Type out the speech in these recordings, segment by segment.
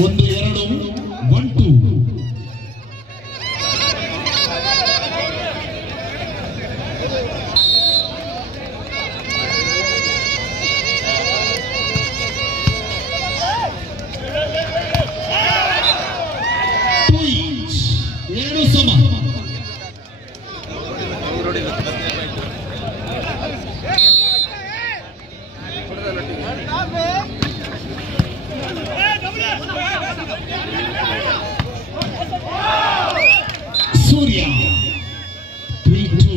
1 2 1 2 Surya 3-2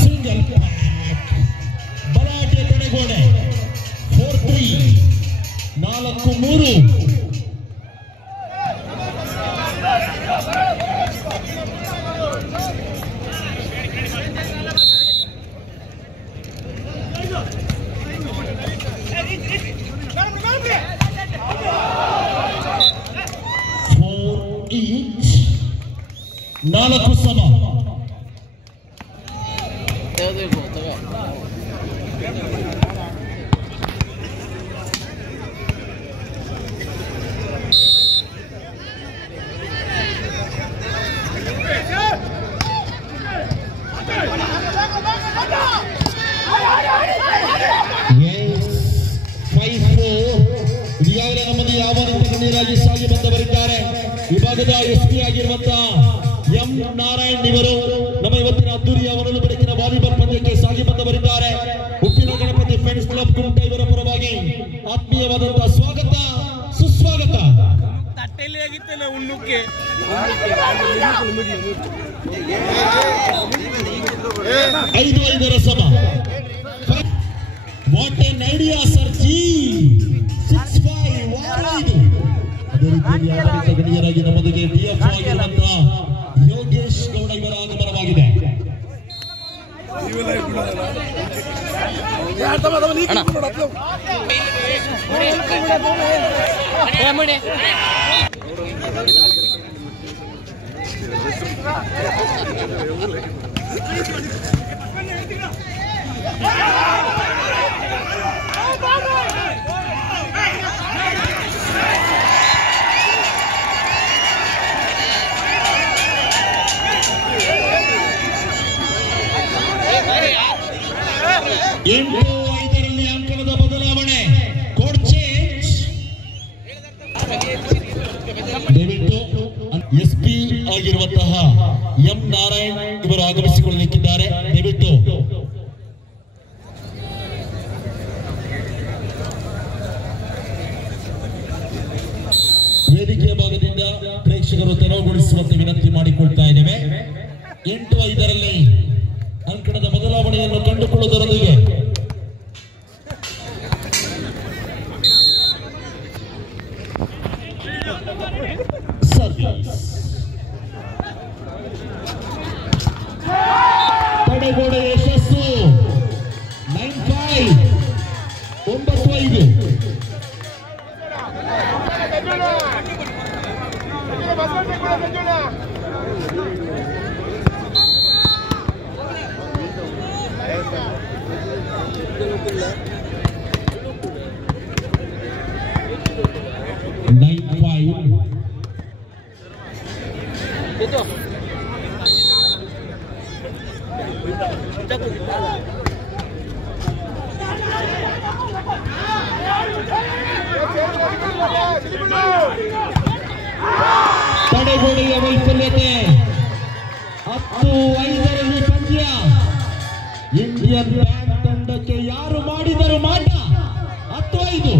single pack ಬಲಾಢ್ಯ ತಡೆಗೋಡೆ 4-3 4-3 4 each 4 ಸಮ ನಮ್ಮಲ್ಲಿ ಯಾವ ರೀತಿ ಗಣ್ಯರಾಗಿ ಸಾಗಿ ಬಂದವರಿದ್ದಾರೆ. ವಿಭಾಗದ ಎಸ್ಪಿ ಆಗಿರುವಂತಹ ಎಂ ನಾರಾಯಣ್ ಇವರು ನಮ್ಮ ಇವತ್ತಿನ ಅದ್ದೂರಿಯ ಹೊನಲು ಬೆಳಕಿನ ವಾಲಿಬಾಲ್ ಪಂದ್ಯಕ್ಕೆ ಸಾಗಿ ಬಂದವರಿದ್ದಾರೆ. ಉಪ್ಪಿನ ಗಣಪತಿ ಫ್ರೆಂಡ್ಸ್ ಕ್ಲಬ್ ಕುಮಟಾ ಇವರ ಪರವಾಗಿ ಆತ್ಮೀಯವಾದಂತಹ ಸ್ವಾಗತ ಸುಸ್ವಾಗತ. 5-5 ಸಮ. What N idea sir G. 6-5 5. ಅದೇ ರೀತಿಯಲ್ಲಿ ಆಡಳಿತ ಗಣ್ಯರಾಗಿ ನಮ್ಮೊಂದಿಗೆ ಡಿಎಫ್ ಆಗಿರುವಂತಹ ಯೋಗೇಶ್ ಗೌಡ ಇವರ ಆಗಮನವಾಗಿದೆ. ಎಂಟು 5ರಲ್ಲಿ ಅಂಕಣದ ಬದಲಾವಣೆ. Code change. ದಯವಿಟ್ಟು ಎಸ್ಪಿ ಆಗಿರುವಂತಹ ಎಂ ನಾರಾಯಣ್ ಇವರು ಆಗಮಿಸಿಕೊಳ್ಳಲಿಕ್ಕಿದ್ದಾರೆ. ದಯವಿಟ್ಟು ವೇದಿಕೆಯ ಭಾಗದಿಂದ ಪ್ರೇಕ್ಷಕರು ತೆರವುಗೊಳಿಸುವಂತೆ ವಿನಂತಿ ಮಾಡಿಕೊಳ್ತಾ ಇದ್ದೇವೆ. 8-5ರಲ್ಲಿ ಅಂಕಣದ ಬದಲಾವಣೆಯನ್ನು ಕಂಡುಕೊಳ್ಳುವುದರೊಂದಿಗೆ ತಡೆಗೋಡೆ ಯಶಸ್ಸು. 9-5 9-5. ತಡೆಗೋಡೆಯ ವೈಫಲ್ಯತೆ. 10-5ರಲ್ಲಿ ಪಂದ್ಯ. ಇಂಡಿಯನ್ ಬ್ಯಾಂಕ್ ತಂಡಕ್ಕೆ ಯಾರು ಮಾಡಿದರು ಮಾಟ. 10-5.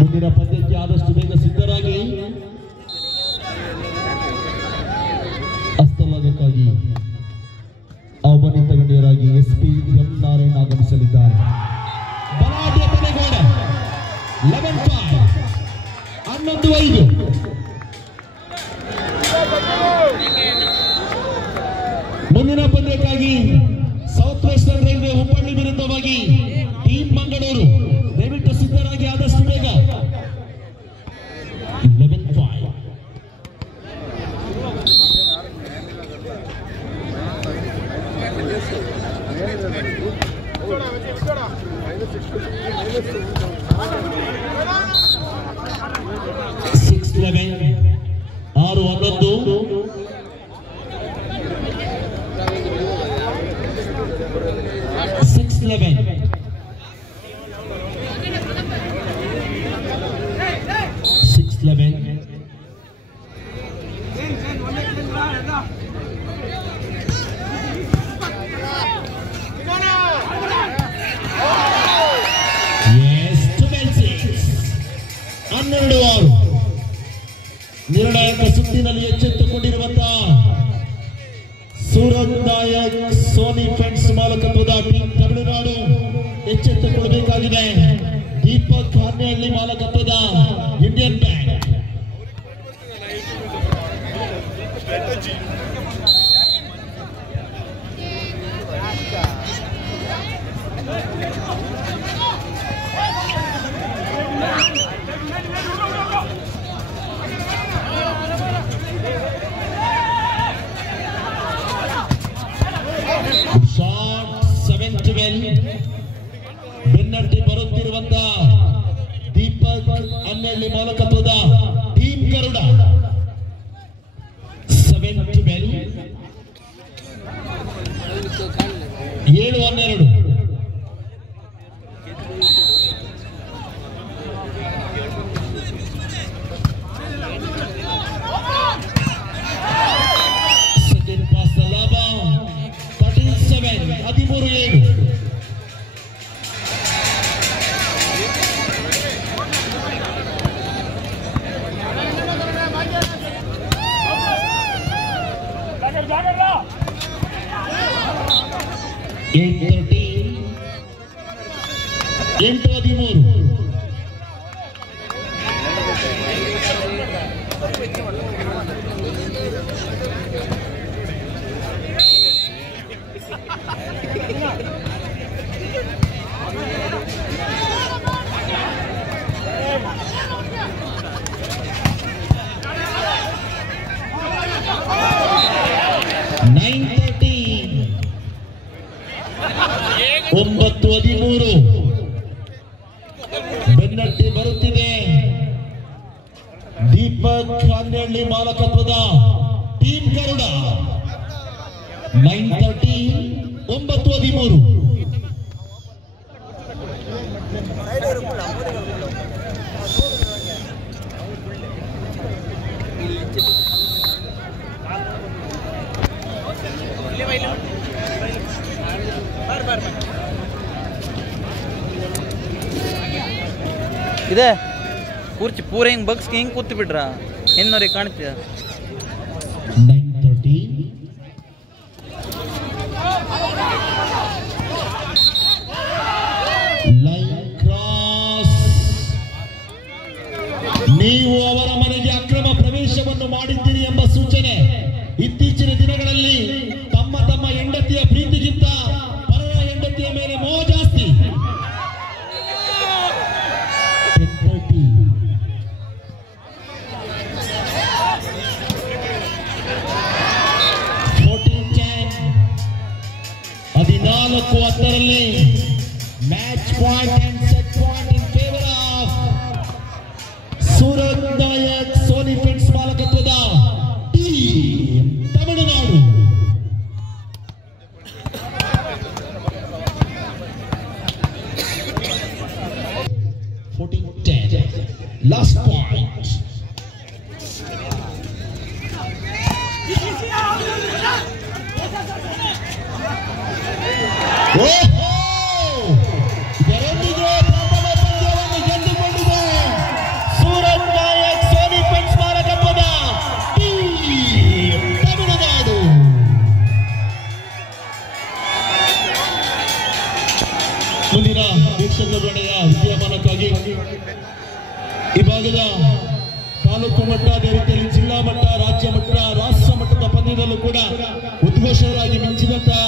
ಮುಂದಿನ ಪಂದ್ಯಕ್ಕೆ ಆದಷ್ಟು ಬೇಗ ಸಿದ್ಧರಾಗಿ. ಹಸ್ತಲಾಘಕ್ಕಾಗಿ ಆಹ್ವಾನಿತ ಗಣ್ಯರಾಗಿ ಎಸ್ಪಿ ಎಂ ನಾರಾಯಣ್ ಆಗಮಿಸಲಿದ್ದಾರೆ. ಬಲಾಢ್ಯ ತಡೆಗೋಡೆ 11-5. 11-5. ಮುಂದಿನ ಪಂದ್ಯಕ್ಕಾಗಿ ಸೌತ್ ವೆಸ್ಟರ್ನ್ ರೈಲ್ವೆ ಹುಬ್ಬಳ್ಳಿ ವಿರುದ್ಧವಾಗಿ ಟೀಮ್ ಮಂಗಳೂರು. ದಯವಿಟ್ಟು ಸಿದ್ಧರಾಗಿ ಆದಷ್ಟು ಬೇಗ. 11-5. ಆರು 11. ನಿರ್ಣಾಯಕ ಸುತ್ತಿನಲ್ಲಿ ಎಚ್ಚೆತ್ತುಕೊಂಡಿರುವಂತಹ ಸೂರತ್ ನಾಯಕ್ ಸೋನಿ ಫ್ರೆಂಡ್ಸ್ ಮಾಲಕತ್ವದ ಟೀಮ್ ತಮಿಳುನಾಡು ಎಚ್ಚೆತ್ತುಕೊಳ್ಳಬೇಕಾಗಿದೆ. ದೀಪಕ್ ಹಾರ್ನಹಳ್ಳಿ ಮಾಲಕತ್ವದ ಇಂಡಿಯನ್ ಬ್ಯಾಂಕ್. ಶಾಟ್ 7-12. ಬೆನ್ನಟ್ಟಿ ಬರುತ್ತಿರುವಂತಹ ದೀಪಕ್ ಹಾರ್ನಹಳ್ಳಿ ಮಾಲಕತ್ವದ ಟೀಮ್ ಗರುಡ. 7-12. 7-12. ಸೆಕೆಂಡ್ ಪಾಸ್ ಲಾಭ 13-7. 13-7. ಬೆನ್ನಟ್ಟಿ ಬರುತ್ತಿದೆ ದೀಪಕ್ ಹಾರ್ನಹಳ್ಳಿ ಮಾಲಕತ್ವದ ಟೀಮ್ ಗರುಡ. 9-13. 9-13. ಇದೆ ಕೂರ್ಚಿ ಪೂರ ಹಿಂಗ್ ಬಗ್ಸ್ಗೆ ಹಿಂಗ್ ಕೂತ್ ಬಿಟ್ರ ಹೆಣ್ಣವ್ರಿಗೆ ಕಾಣ್ತಿದ. 9-13. Line cross. ನೀವು ಅವರ ಮನೆಗೆ ಅಕ್ರಮ ಪ್ರವೇಶವನ್ನು ಮಾಡಿದ್ದೀರಿ ಎಂಬ ಸೂಚನೆ. ಇತ್ತೀಚಿನ ದಿನಗಳಲ್ಲಿ ತಮ್ಮ ತಮ್ಮ ಹೆಂಡತಿಯ ಪ್ರೀತಿಗಿಂತ ಪರರ ಹೆಂಡತಿಯ ಮೇಲೆ ಮೋಹ ಜಾಸ್ತಿ. 14-10. Match point and set point in favour of Surat Nayak Soni friends ಮಾಲಕತ್ವದ ಟೀಮ್ ತಮಿಳುನಾಡು. Last point. ಇದರೊಂದಿಗೆ ಪ್ರಥಮ ಪಂದ್ಯವನ್ನು ಗೆದ್ದುಕೊಂಡಿದೆ ಸೂರತ್ ನಾಯಕ್ ಸೋನಿ ಫ್ರೆಂಡ್ಸ್ ಮಾಲಕತ್ವದ ಟೀಮ್ ತಮಿಳುನಾಡು. ಮುಂದಿನ ವೀಕ್ಷಕ ಗಣೆಯ ವಿದ್ಯಮಾನಕ್ಕಾಗಿ ಈ ಭಾಗದ ತಾಲೂಕು ಮಟ್ಟ, ಅದೇ ರೀತಿಯಲ್ಲಿ ಜಿಲ್ಲಾ ಮಟ್ಟ, ರಾಜ್ಯ ಮಟ್ಟ, ರಾಷ್ಟ್ರ ಮಟ್ಟದ ಪಂದ್ಯದಲ್ಲೂ ಕೂಡ ಉದ್ಘೋಷಕರಾಗಿ ಮಿಂಚಿದಂತಹ